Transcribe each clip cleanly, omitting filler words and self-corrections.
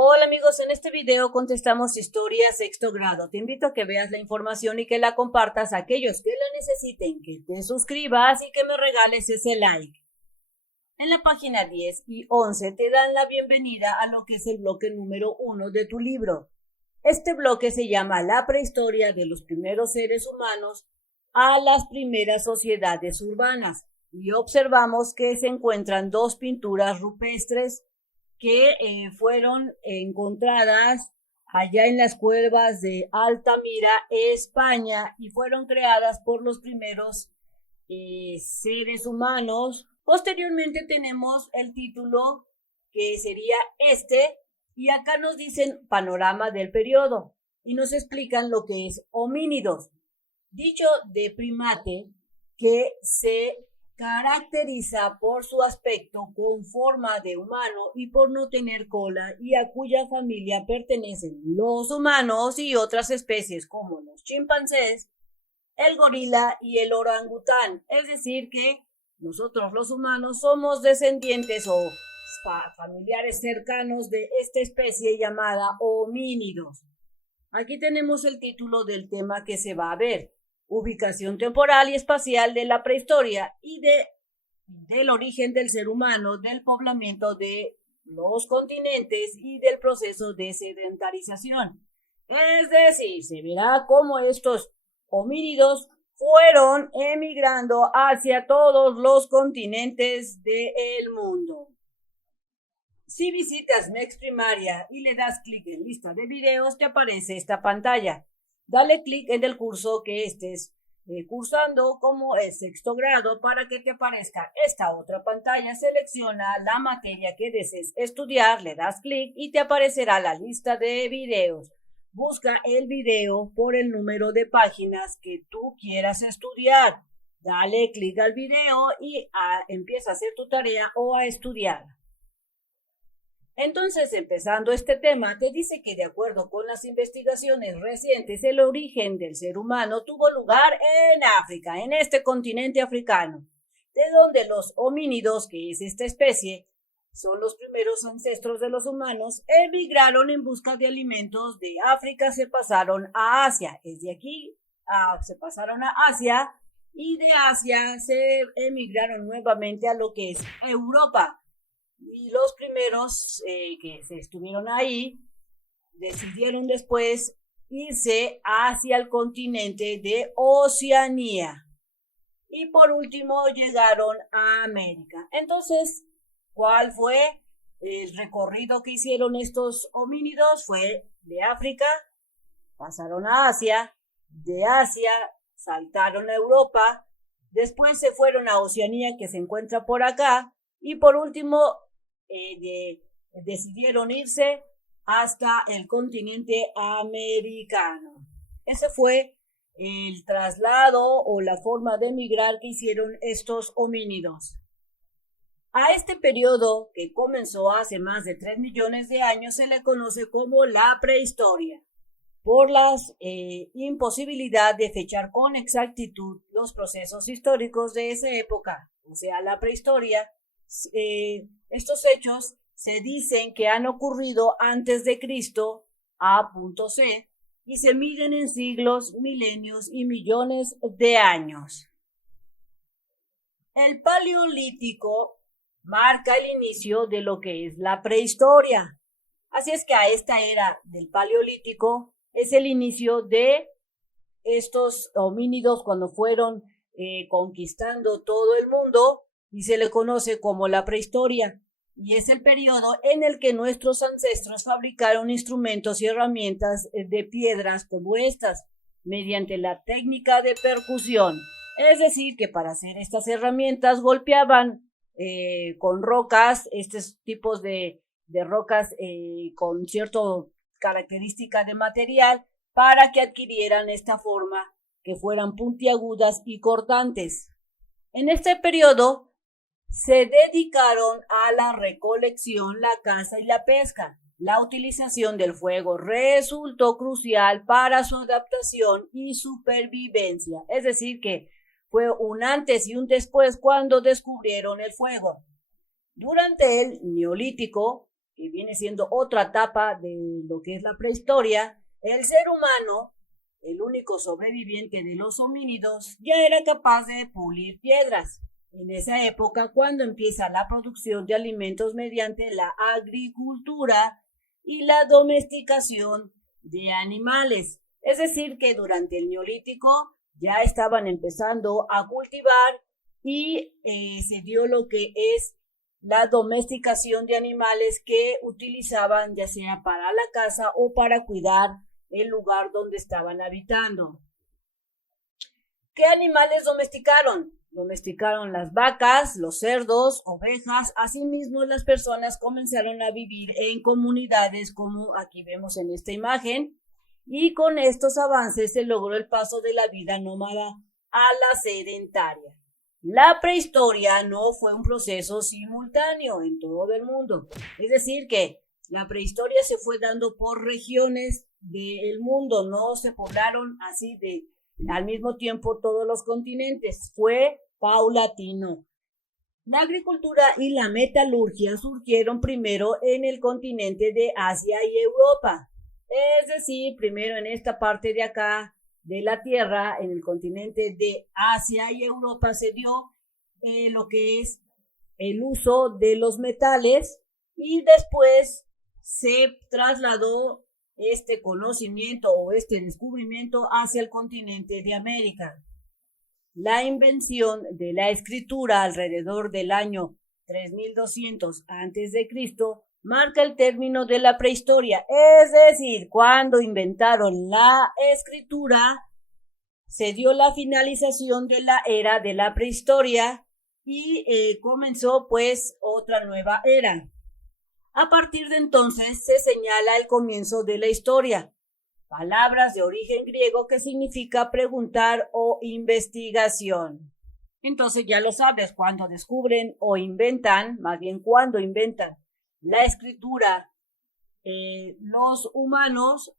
Hola amigos, en este video contestamos historia sexto grado. Te invito a que veas la información y que la compartas a aquellos que la necesiten, que te suscribas y que me regales ese like. En la página 10 y 11 te dan la bienvenida a lo que es el bloque número 1 de tu libro. Este bloque se llama La prehistoria de los primeros seres humanos a las primeras sociedades urbanas. Y observamos que se encuentran dos pinturas rupestres que fueron encontradas allá en las cuevas de Altamira, España, y fueron creadas por los primeros seres humanos. Posteriormente tenemos el título que sería y acá nos dicen panorama del periodo y nos explican lo que es homínidos. Dicho de primate que se caracteriza por su aspecto con forma de humano y por no tener cola, y a cuya familia pertenecen los humanos y otras especies como los chimpancés, el gorila y el orangután. Es decir que nosotros los humanos somos descendientes o familiares cercanos de esta especie llamada homínidos. Aquí tenemos el título del tema que se va a ver: ubicación temporal y espacial de la prehistoria y del origen del ser humano, del poblamiento de los continentes y del proceso de sedentarización. Es decir, se verá cómo estos homínidos fueron emigrando hacia todos los continentes del mundo. Si visitas Mex Primaria y le das clic en lista de videos, te aparece esta pantalla. Dale clic en el curso que estés cursando como es sexto grado para que te aparezca esta otra pantalla. Selecciona la materia que desees estudiar, le das clic y te aparecerá la lista de videos. Busca el video por el número de páginas que tú quieras estudiar. Dale clic al video y empieza a hacer tu tarea o a estudiar. Entonces, empezando este tema, te dice que de acuerdo con las investigaciones recientes, el origen del ser humano tuvo lugar en África, en este continente africano, de donde los homínidos, que es esta especie, son los primeros ancestros de los humanos, emigraron en busca de alimentos. De África se pasaron a Asia, es de aquí se pasaron a Asia, y de Asia se emigraron nuevamente a lo que es Europa. Y los primeros que se estuvieron ahí decidieron después irse hacia el continente de Oceanía. Y por último llegaron a América. Entonces, ¿cuál fue el recorrido que hicieron estos homínidos? Fue de África, pasaron a Asia, de Asia saltaron a Europa, después se fueron a Oceanía, que se encuentra por acá, y por último decidieron irse hasta el continente americano. Ese fue el traslado o la forma de emigrar que hicieron estos homínidos. A este periodo, que comenzó hace más de 3 millones de años, se le conoce como la prehistoria, por la imposibilidad de fechar con exactitud los procesos históricos de esa época. O sea, la prehistoria, estos hechos se dicen que han ocurrido antes de Cristo A.C. y se miden en siglos, milenios y millones de años. El Paleolítico marca el inicio de lo que es la prehistoria. Así es que a esta era del Paleolítico es el inicio de estos homínidos cuando fueron conquistando todo el mundo, y se le conoce como la prehistoria, y es el periodo en el que nuestros ancestros fabricaron instrumentos y herramientas de piedras como estas, mediante la técnica de percusión. Es decir, que para hacer estas herramientas golpeaban con rocas, estos tipos de rocas con cierta característica de material, para que adquirieran esta forma, que fueran puntiagudas y cortantes. En este periodo se dedicaron a la recolección, la caza y la pesca. La utilización del fuego resultó crucial para su adaptación y supervivencia. Es decir, que fue un antes y un después cuando descubrieron el fuego. Durante el Neolítico, que viene siendo otra etapa de lo que es la prehistoria, el ser humano, el único sobreviviente de los homínidos, ya era capaz de pulir piedras. En esa época, cuando empieza la producción de alimentos mediante la agricultura y la domesticación de animales. Es decir, que durante el Neolítico ya estaban empezando a cultivar y se dio lo que es la domesticación de animales que utilizaban ya sea para la caza o para cuidar el lugar donde estaban habitando. ¿Qué animales domesticaron? Domesticaron las vacas, los cerdos, ovejas. Asimismo, las personas comenzaron a vivir en comunidades como aquí vemos en esta imagen, y con estos avances se logró el paso de la vida nómada a la sedentaria. La prehistoria no fue un proceso simultáneo en todo el mundo, es decir que la prehistoria se fue dando por regiones del mundo, no se poblaron así al mismo tiempo todos los continentes, fue paulatino. La agricultura y la metalurgia surgieron primero en el continente de Asia y Europa, es decir, primero en esta parte de acá de la Tierra, en el continente de Asia y Europa se dio lo que es el uso de los metales, y después se trasladó este conocimiento o este descubrimiento hacia el continente de América. La invención de la escritura alrededor del año 3200 a.C. marca el término de la prehistoria, es decir, cuando inventaron la escritura, se dio la finalización de la era de la prehistoria y comenzó pues otra nueva era. A partir de entonces se señala el comienzo de la historia, palabras de origen griego que significa preguntar o investigación. Entonces ya lo sabes, cuando descubren o inventan, más bien cuando inventan la escritura, los humanos,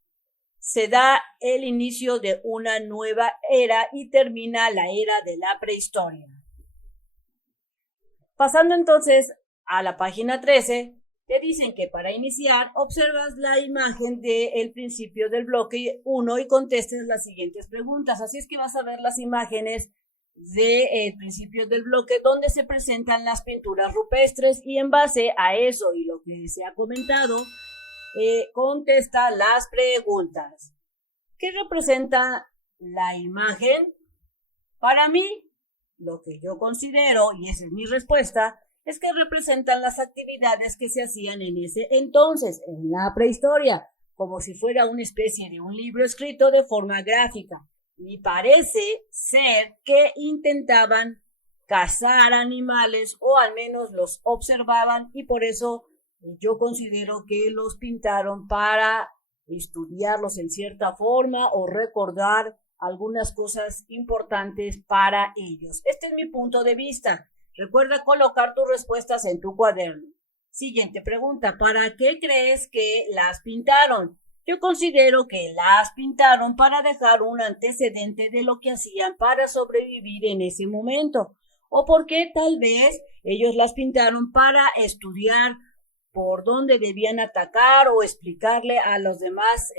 se da el inicio de una nueva era y termina la era de la prehistoria. Pasando entonces a la página 13, te dicen que para iniciar observas la imagen del principio del bloque 1 y contestes las siguientes preguntas. Así es que vas a ver las imágenes del principio del bloque donde se presentan las pinturas rupestres, y en base a eso y lo que se ha comentado, contesta las preguntas. ¿Qué representa la imagen? Para mí, lo que yo considero, y esa es mi respuesta, es que representan las actividades que se hacían en ese entonces, en la prehistoria, como si fuera una especie de un libro escrito de forma gráfica. Y parece ser que intentaban cazar animales o al menos los observaban, y por eso yo considero que los pintaron para estudiarlos en cierta forma o recordar algunas cosas importantes para ellos. Este es mi punto de vista. Recuerda colocar tus respuestas en tu cuaderno. Siguiente pregunta. ¿Para qué crees que las pintaron? Yo considero que las pintaron para dejar un antecedente de lo que hacían para sobrevivir en ese momento. O porque tal vez ellos las pintaron para estudiar por dónde debían atacar o explicarle a los demás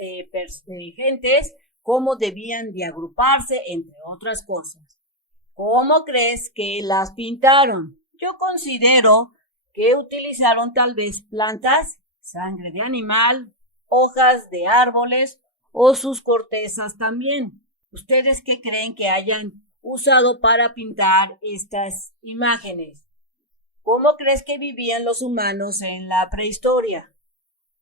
gentes cómo debían de agruparse, entre otras cosas. ¿Cómo crees que las pintaron? Yo considero que utilizaron tal vez plantas, sangre de animal, hojas de árboles o sus cortezas también. ¿Ustedes qué creen que hayan usado para pintar estas imágenes? ¿Cómo crees que vivían los humanos en la prehistoria?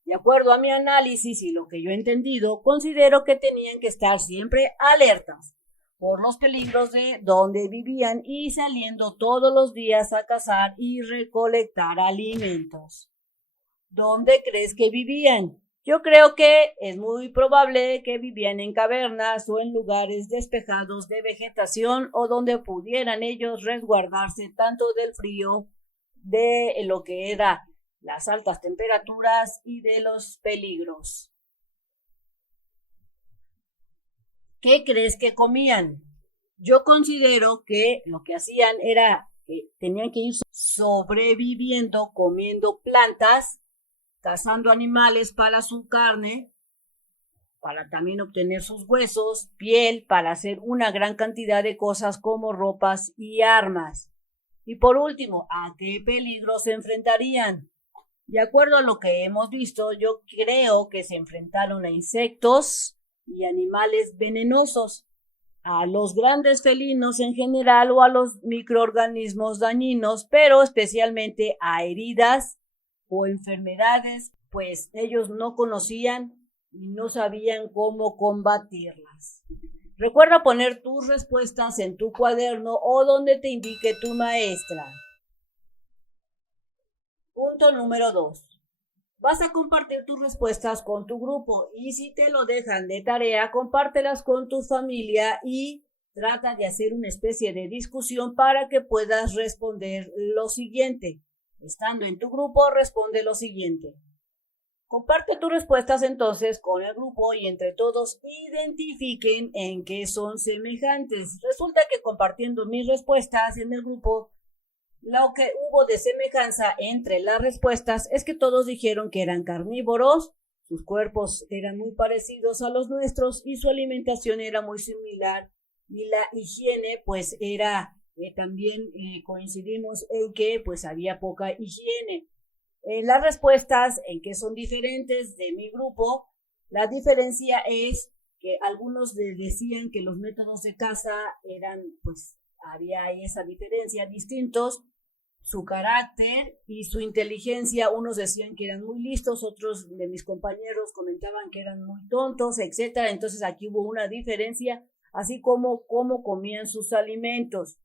De acuerdo a mi análisis y lo que yo he entendido, considero que tenían que estar siempre alertas por los peligros de donde vivían y saliendo todos los días a cazar y recolectar alimentos. ¿Dónde crees que vivían? Yo creo que es muy probable que vivían en cavernas o en lugares despejados de vegetación, o donde pudieran ellos resguardarse tanto del frío, de lo que era las altas temperaturas y de los peligros. ¿Qué crees que comían? Yo considero que lo que hacían era que tenían que ir sobreviviendo comiendo plantas cazando animales para su carne, para también obtener sus huesos, piel, para hacer una gran cantidad de cosas como ropas y armas. Y por último, ¿a qué peligros se enfrentarían? De acuerdo a lo que hemos visto, yo creo que se enfrentaron a insectos y animales venenosos, a los grandes felinos en general o a los microorganismos dañinos, pero especialmente a heridas o enfermedades, pues ellos no conocían y no sabían cómo combatirlas. Recuerda poner tus respuestas en tu cuaderno o donde te indique tu maestra. Punto número 2. Vas a compartir tus respuestas con tu grupo y si te lo dejan de tarea, compártelas con tu familia y trata de hacer una especie de discusión para que puedas responder lo siguiente. Estando en tu grupo, responde lo siguiente. Comparte tus respuestas entonces con el grupo y entre todos identifiquen en qué son semejantes. Resulta que compartiendo mis respuestas en el grupo, lo que hubo de semejanza entre las respuestas es que todos dijeron que eran carnívoros, sus cuerpos eran muy parecidos a los nuestros y su alimentación era muy similar y la higiene pues era, también coincidimos en que pues había poca higiene. Las respuestas en que son diferentes de mi grupo, la diferencia es que algunos decían que los métodos de caza eran, pues había esa diferencia, distintos, su carácter y su inteligencia, unos decían que eran muy listos, otros de mis compañeros comentaban que eran muy tontos, etcétera. Entonces aquí hubo una diferencia, así como cómo comían sus alimentos.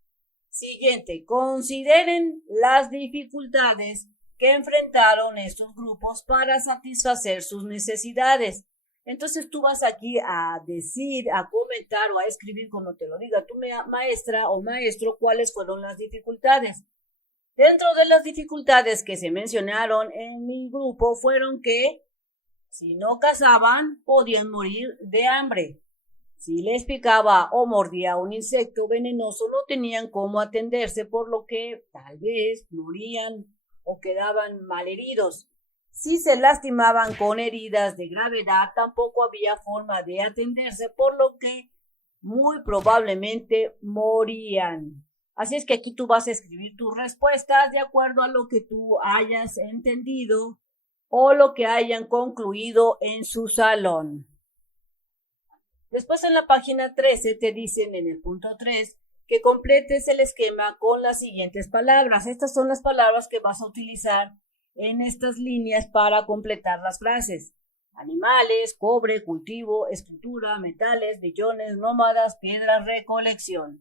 Siguiente, consideren las dificultades que enfrentaron estos grupos para satisfacer sus necesidades. Entonces tú vas aquí a decir, a comentar o a escribir, como te lo diga tu maestra o maestro, cuáles fueron las dificultades. Dentro de las dificultades que se mencionaron en mi grupo fueron que si no cazaban podían morir de hambre. Si les picaba o mordía un insecto venenoso no tenían cómo atenderse, por lo que tal vez morían o quedaban malheridos. Si se lastimaban con heridas de gravedad, tampoco había forma de atenderse, por lo que muy probablemente morían. Así es que aquí tú vas a escribir tus respuestas de acuerdo a lo que tú hayas entendido o lo que hayan concluido en su salón. Después en la página 13 te dicen en el punto 3 que completes el esquema con las siguientes palabras. Estas son las palabras que vas a utilizar en estas líneas para completar las frases. Animales, cobre, cultivo, escritura, metales, billones, nómadas, piedras, recolección.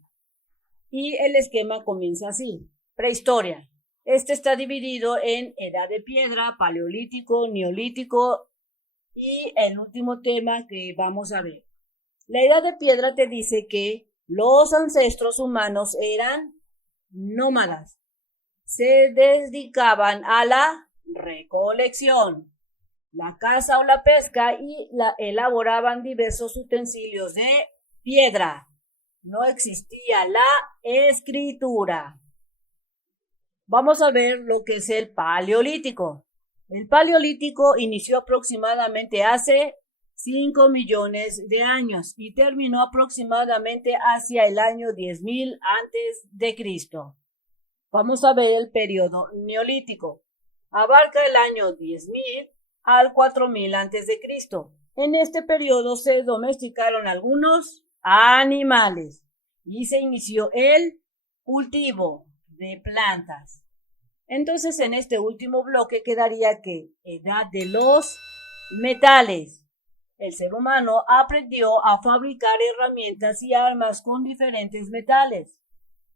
Y el esquema comienza así. Prehistoria. Este está dividido en edad de piedra, paleolítico, neolítico y el último tema que vamos a ver. La edad de piedra te dice que los ancestros humanos eran nómadas. Se dedicaban a la recolección, la caza o la pesca y elaboraban diversos utensilios de piedra. No existía la escritura. Vamos a ver lo que es el Paleolítico. El Paleolítico inició aproximadamente hace 5 millones de años y terminó aproximadamente hacia el año 10.000 antes de Cristo. Vamos a ver el periodo Neolítico. Abarca el año 10.000 al 4.000 antes de Cristo. En este periodo se domesticaron algunos animales y se inició el cultivo de plantas. Entonces en este último bloque quedaría que edad de los metales. El ser humano aprendió a fabricar herramientas y armas con diferentes metales.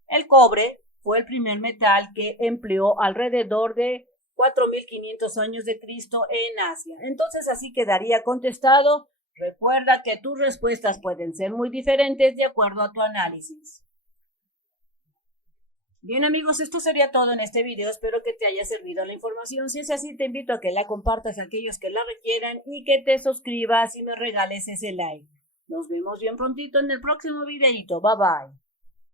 El cobre fue el primer metal que empleó alrededor de 4.500 años de Cristo en Asia. Entonces así quedaría contestado. Recuerda que tus respuestas pueden ser muy diferentes de acuerdo a tu análisis. Bien amigos, esto sería todo en este video. Espero que te haya servido la información. Si es así, te invito a que la compartas a aquellos que la requieran y que te suscribas y me regales ese like. Nos vemos bien prontito en el próximo videito. Bye bye.